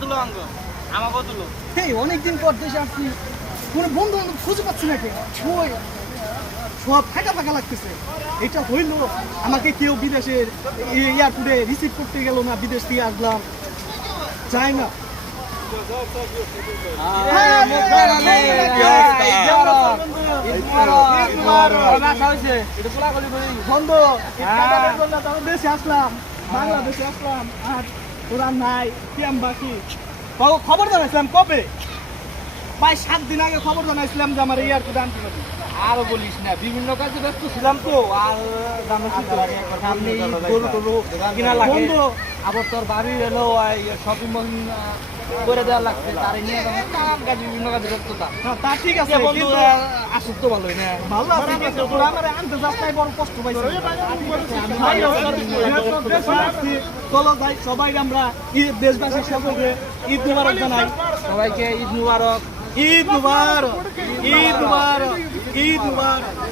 তুলো আঙ্গ আমাকেও তুলো। এই অনেকদিন পর দেশে আসছি, কোনো বন্ধু বান্ধব খুঁজে পাচ্ছি নাকি, সব ফাঁকা ফাঁকা লাগতেছে। এটা হইল আমাকে কেউ বিদেশের এয়ারপোর্টে রিসিভ করতে গেল না, বিদেশ থেকে আসলাম, যায় না। দেশে আসলাম, বাংলাদেশে আসলাম, আর ওরা নাই, কেম বাকি খবর জানাইছিলাম কবে, প্রায় 7 দিন আগে খবর জানাইছিলাম যে আমার এয়ারপোর্টে আনতে পারি। আর বলিস না, বিভিন্ন কাজে ব্যস্ত ছিলাম তো, আর সামনে গরু টরু কিনা লাগে, বন্ধু আবার তোর বাড়ি এলো শপিং মল করে দেওয়া লাগছে, তার নিয়ে নানান কাজ, বিভিন্ন কাজে ব্যস্ততা। তা ঠিক আছে বন্ধু কিন্তু আসুক তো ভালোই না, ভালো আছে, কিন্তু তোরা আমারে আনতে যাস নাই, বড় কষ্ট পাইছি। চলো যাই, সবাই আমরা দেশবাসীর সকলকে ঈদ মুবারক জানাই। সবাইকে ঈদ মুবারক। ঈদ মুবারক, ঈদ মুবারক, ঈদ মুবারক।